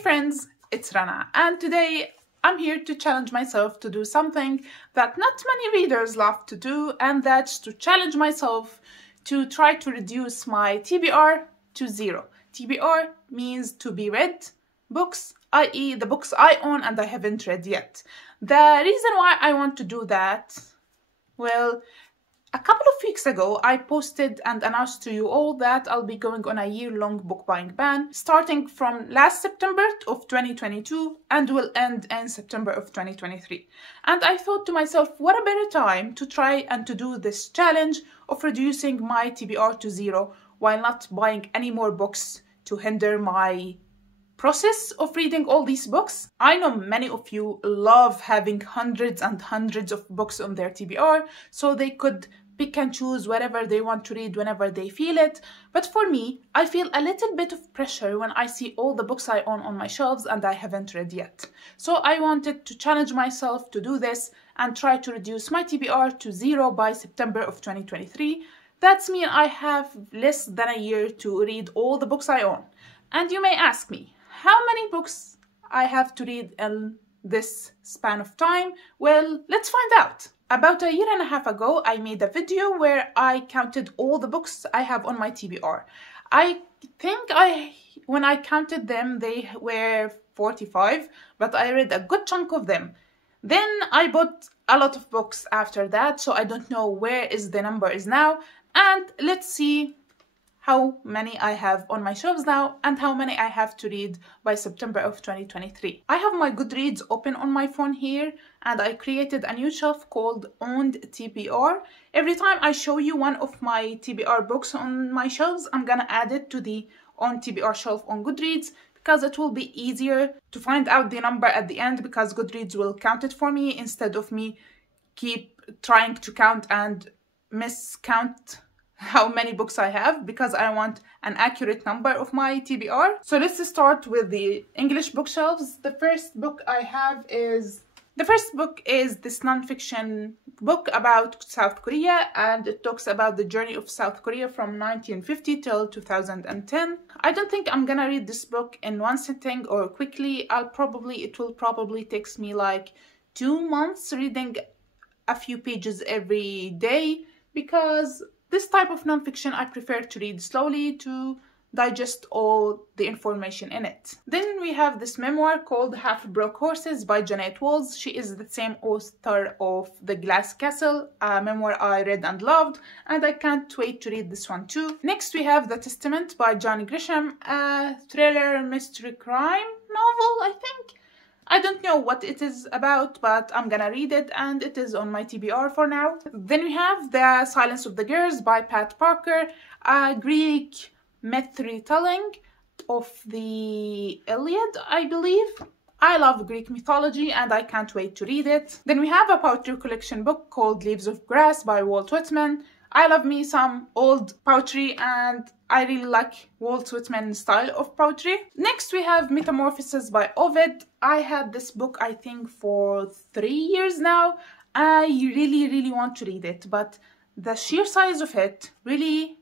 friends, it's Rana, and today I'm here to challenge myself to do something that not many readers love to do, and that's to challenge myself to try to reduce my TBR to 0. TBR means to be read books, i.e. the books I own and I haven't read yet. The reason why I want to do that, well, a couple of weeks ago, I posted and announced to you all that I'll be going on a year-long book buying ban, starting from last September of 2022 and will end in September of 2023. And I thought to myself, what a better time to try and to do this challenge of reducing my TBR to 0 while not buying any more books to hinder my process of reading all these books. I know many of you love having hundreds and hundreds of books on their TBR, so they could pick and choose whatever they want to read whenever they feel it. But for me, I feel a little bit of pressure when I see all the books I own on my shelves and I haven't read yet. So I wanted to challenge myself to do this and try to reduce my TBR to 0 by September of 2023. That's mean I have less than a year to read all the books I own. And you may ask me, how many books I have to read in this span of time? Well, let's find out. About a year and a half ago, I made a video where I counted all the books I have on my TBR. I think when I counted them, they were 45, but I read a good chunk of them. Then I bought a lot of books after that, so I don't know where is the number is now. And let's see how many I have on my shelves now and how many I have to read by September of 2023. I have my Goodreads open on my phone here, and I created a new shelf called Owned TBR. Every time I show you one of my TBR books on my shelves, I'm gonna add it to the Owned TBR shelf on Goodreads because it will be easier to find out the number at the end, because Goodreads will count it for me instead of me keep trying to count and miscount how many books I have, because I want an accurate number of my TBR. So let's start with the English bookshelves. The first book is this non-fiction book about South Korea, and it talks about the journey of South Korea from 1950 till 2010. I don't think I'm gonna read this book in one sitting or quickly. It will probably take me like 2 months reading a few pages every day, because this type of nonfiction I prefer to read slowly to digest all the information in it. Then we have this memoir called Half Broke Horses by Jeanette Walls. She is the same author of The Glass Castle, a memoir I read and loved, and I can't wait to read this one too. Next we have The Testament by John Grisham, a thriller mystery crime novel, I think. I don't know what it is about, but I'm gonna read it, and it is on my TBR for now. Then we have The Silence of the Girls by Pat Parker, a Greek myth retelling of the Iliad, I believe. I love Greek mythology and I can't wait to read it. Then we have a poetry collection book called Leaves of Grass by Walt Whitman. I love me some old poetry, and I really like Walt Whitman's style of poetry. Next we have Metamorphoses by Ovid. I had this book I think for 3 years now. I really want to read it, but the sheer size of it really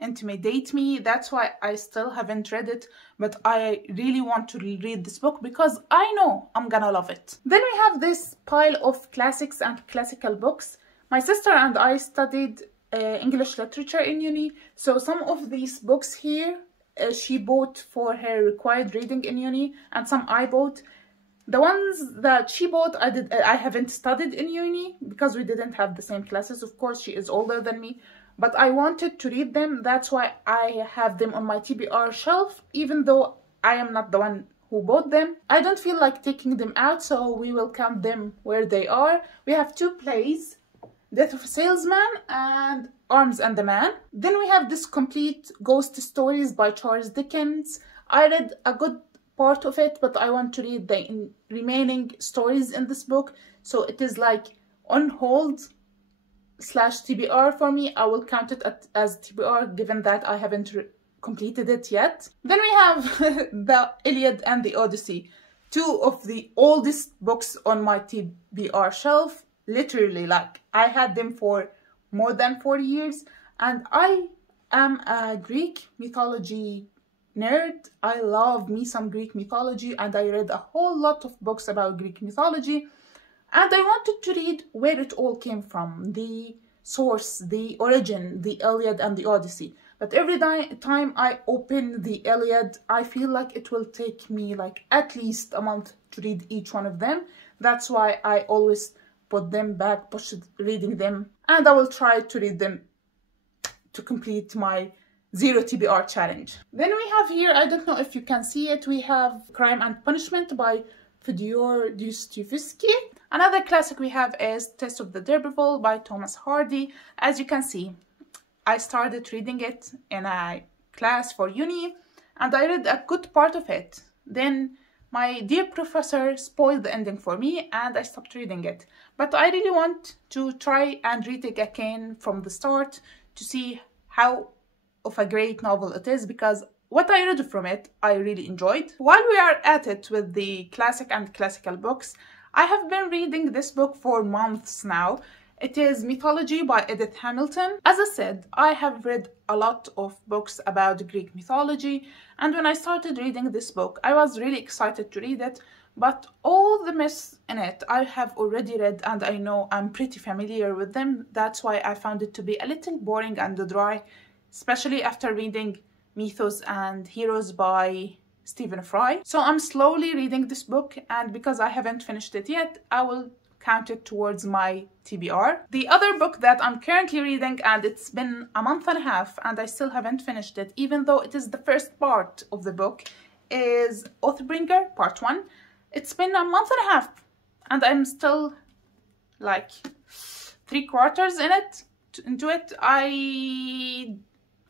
intimidates me. That's why I still haven't read it, but I really want to read this book because I know I'm gonna love it. Then we have this pile of classics and classical books. My sister and I studied English literature in uni, so some of these books here she bought for her required reading in uni, and some I bought. The ones that she bought I haven't studied in uni because we didn't have the same classes. Of course, she is older than me, but I wanted to read them. That's why I have them on my TBR shelf, even though I am not the one who bought them. I don't feel like taking them out, so we will count them where they are. We have 2 plays, Death of a Salesman and Arms and the Man. Then we have this complete ghost stories by Charles Dickens. I read a good part of it, but I want to read the remaining stories in this book, so it is like on hold / TBR for me. I will count it as TBR given that I haven't completed it yet. Then we have the Iliad and the Odyssey, 2 of the oldest books on my TBR shelf. Literally, like, I had them for more than 40 years, and I am a Greek mythology nerd. I love me some Greek mythology, and I read a whole lot of books about Greek mythology. And I wanted to read where it all came from, the source, the origin, the Iliad and the Odyssey. But every time I open the Iliad, I feel like it will take me like at least a month to read each one of them. That's why I always put them back, push reading them, and I will try to read them to complete my 0 TBR challenge. Then we have here, I don't know if you can see it, we have Crime and Punishment by Fyodor Dostoevsky. Another classic we have is Test of the D'Urberville by Thomas Hardy. As you can see, I started reading it in a class for uni, and I read a good part of it. Then my dear professor spoiled the ending for me, and I stopped reading it. But I really want to try and read it again from the start to see how of a great novel it is, because what I read from it, I really enjoyed. While we are at it with the classic and classical books, I have been reading this book for months now. It is Mythology by Edith Hamilton. As I said, I have read a lot of books about Greek mythology, and when I started reading this book, I was really excited to read it, but all the myths in it I have already read, and I know I'm pretty familiar with them. That's why I found it to be a little boring and dry, especially after reading Mythos and Heroes by Stephen Fry. So I'm slowly reading this book, and because I haven't finished it yet, I will count it towards my TBR. The other book that I'm currently reading, and it's been a month and a half and I still haven't finished it, even though it is the first part of the book, is Oathbringer Part 1. It's been a month and a half and I'm still like 3/4 into it.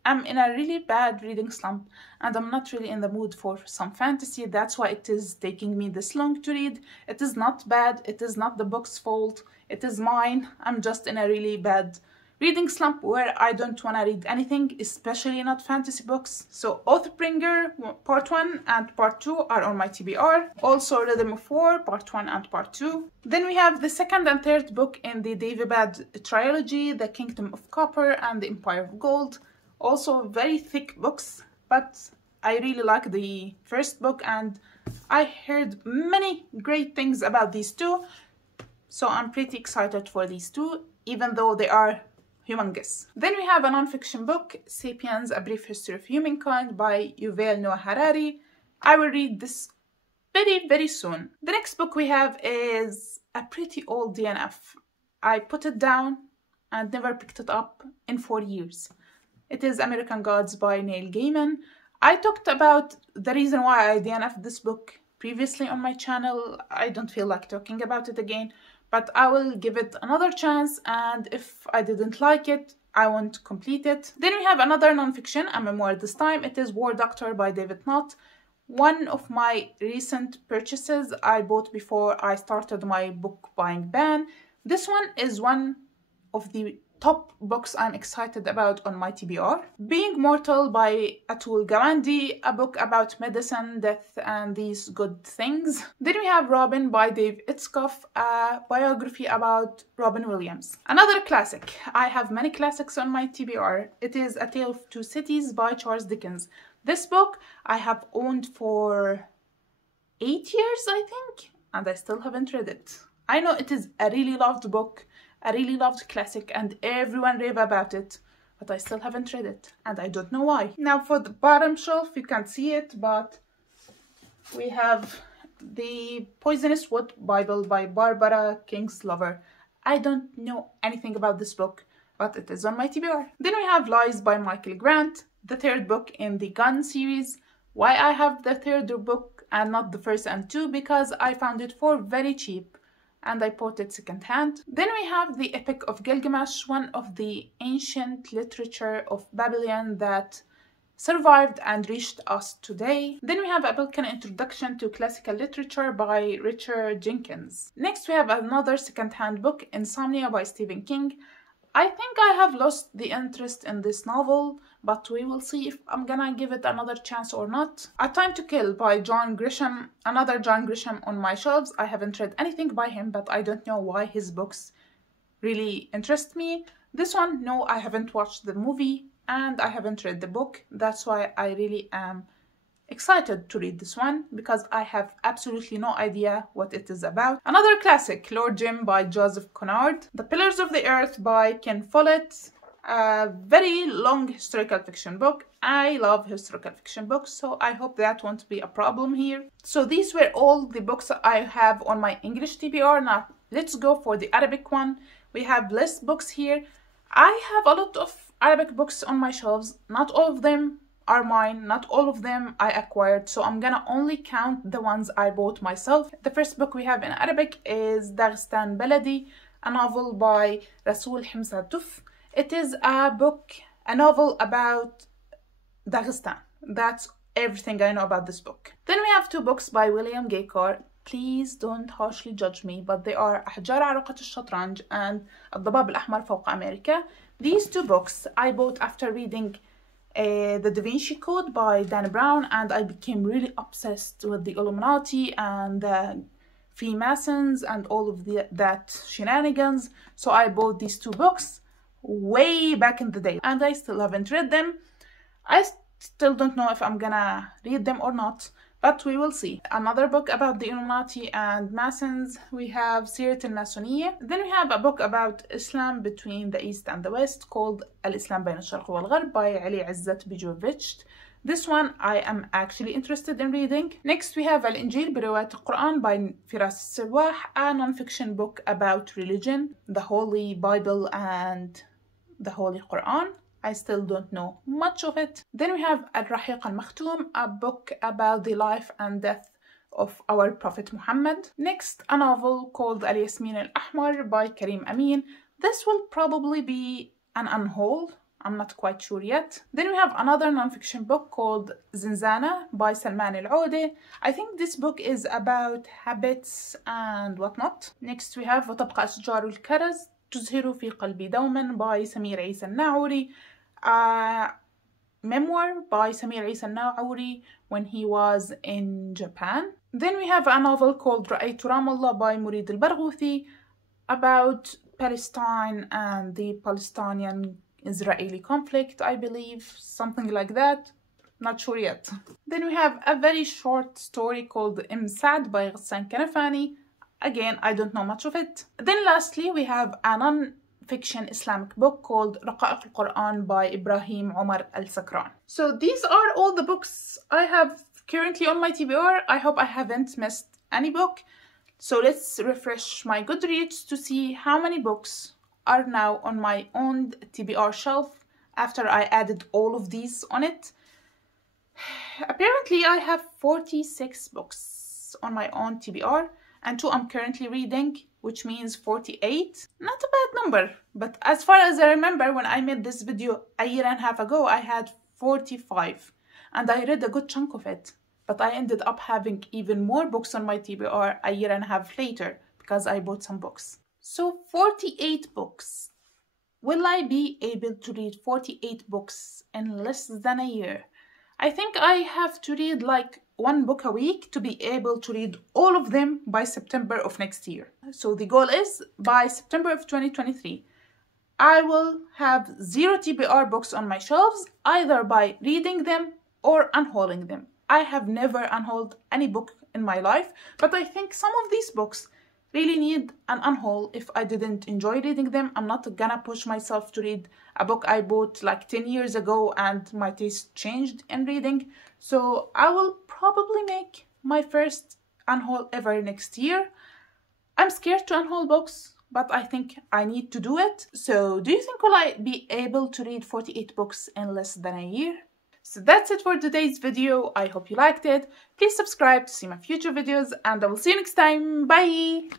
I'm in a really bad reading slump, and I'm not really in the mood for some fantasy. That's why it is taking me this long to read. It is not bad. It is not the book's fault. It is mine. I'm just in a really bad reading slump where I don't want to read anything, especially not fantasy books. So Oathbringer Part 1 and Part 2 are on my TBR. Also Rhythm of War Part 1 and Part 2. Then we have the second and third book in the Daevabad trilogy, The Kingdom of Copper and The Empire of Gold. Also very thick books, but I really like the first book, and I heard many great things about these two, so I'm pretty excited for these two, even though they are humongous. Then we have a non-fiction book, Sapiens, A Brief History of Humankind by Yuval Noah Harari. I will read this very soon. The next book we have is a pretty old DNF. I put it down and never picked it up in 4 years. It is American Gods by Neil Gaiman. I talked about the reason why I DNF'd this book previously on my channel. I don't feel like talking about it again, but I will give it another chance, and if I didn't like it, I won't complete it. Then we have another non-fiction, a memoir this time. It is War Doctor by David Knott. One of my recent purchases I bought before I started my book buying ban. This one is one of the top books I'm excited about on my TBR. Being Mortal by Atul Gawande, a book about medicine, death, and these good things. Then we have Robin by Dave Itzkoff, a biography about Robin Williams. Another classic. I have many classics on my TBR. It is A Tale of Two Cities by Charles Dickens. This book I have owned for 8 years, I think, and I still haven't read it. I know it is a really loved book, a really loved classic, and everyone rave about it, but I still haven't read it, and I don't know why. Now for the bottom shelf, you can't see it, but we have the Poisonous Wood Bible by Barbara Kingsolver. I don't know anything about this book, but it is on my TBR. Then we have Lies by Michael Grant, the third book in the Gun series. Why I have the third book and not the first and two? Because I found it for very cheap, and I bought it secondhand. Then we have the Epic of Gilgamesh, one of the ancient literature of Babylon that survived and reached us today. Then we have A Balkan Introduction to Classical Literature by Richard Jenkins. Next we have another secondhand book, Insomnia by Stephen King. I think I have lost the interest in this novel, but we will see if I'm gonna give it another chance or not. A Time to Kill by John Grisham, another John Grisham on my shelves. I haven't read anything by him, but I don't know why his books really interest me. This one, no, I haven't watched the movie and I haven't read the book. That's why I really am excited to read this one because I have absolutely no idea what it is about. Another classic, Lord Jim by Joseph Conrad. The Pillars of the Earth by Ken Follett. A very long historical fiction book. I love historical fiction books, so I hope that won't be a problem here. So these were all the books I have on my English TBR. Now let's go for the Arabic one. We have less books here. I have a lot of Arabic books on my shelves. Not all of them are mine, not all of them I acquired, so I'm gonna only count the ones I bought myself. The first book we have in Arabic is Dagestan Baladi, a novel by Rasoul Himsatuf. It is a novel about Dagestan. That's everything I know about this book. Then we have two books by William Gaykar. Please don't harshly judge me, but they are أحجار عروقة الشطرنج and الضباب الأحمر فوق أمريكا. These two books I bought after reading The Da Vinci Code by Dan Brown, and I became really obsessed with the Illuminati and the Freemasons and all of that shenanigans. So I bought these two books way back in the day, and I still haven't read them. I still don't know if I'm gonna read them or not, but we will see. Another book about the Illuminati and Masons, we have Sirat al-Masoniyya. Then we have a book about Islam between the East and the West called Al-Islam بين الشرق والغرب by Ali Izzat Bijovic. This one I am actually interested in reading. Next we have Al-Injil برواية القرآن by Firas Sirwah, a non-fiction book about religion, the Holy Bible and the Holy Quran. I still don't know much of it. Then we have Al-Rahiq Al-Makhtoum, a book about the life and death of our Prophet Muhammad. Next, a novel called Al-Yasmin Al-Ahmar by Karim Amin. This will probably be an unhaul. I'm not quite sure yet. Then we have another non-fiction book called Zinzana by Salman Al-Audi. I think this book is about habits and whatnot. Next we have وتبقى أشجار الكرز تزهر في قلبي دوما by Samir Isa Al-Naouri. A memoir by Samir Isa Al-Naouri when he was in Japan. Then we have a novel called رأيت رام الله by Murid Al-Barghouthi about Palestine and the Palestinian-Israeli conflict, I believe, something like that. Not sure yet. Then we have a very short story called Imsad by Ghassan Kanafani. Again, I don't know much of it. Then lastly, we have a non-fiction Islamic book called رقائق القرآن by Ibrahim Omar Al-Sakran. So these are all the books I have currently on my TBR. I hope I haven't missed any book. So let's refresh my Goodreads to see how many books are now on my own TBR shelf after I added all of these on it. Apparently I have 46 books on my own TBR and 2 I'm currently reading, which means 48. Not a bad number, but as far as I remember, when I made this video a year and a half ago, I had 45 and I read a good chunk of it, but I ended up having even more books on my TBR a year and a half later because I bought some books. So 48 books. Will I be able to read 48 books in less than a year? I think I have to read like 1 book a week to be able to read all of them by September of next year. So the goal is by September of 2023, I will have 0 TBR books on my shelves, either by reading them or unhauling them. I have never unhauled any book in my life, but I think some of these books really need an unhaul if I didn't enjoy reading them. I'm not gonna push myself to read a book I bought like 10 years ago and my taste changed in reading. So I will probably make my first unhaul ever next year. I'm scared to unhaul books, but I think I need to do it. So do you think will I be able to read 48 books in less than a year? So that's it for today's video. I hope you liked it. Please subscribe to see my future videos and I will see you next time. Bye!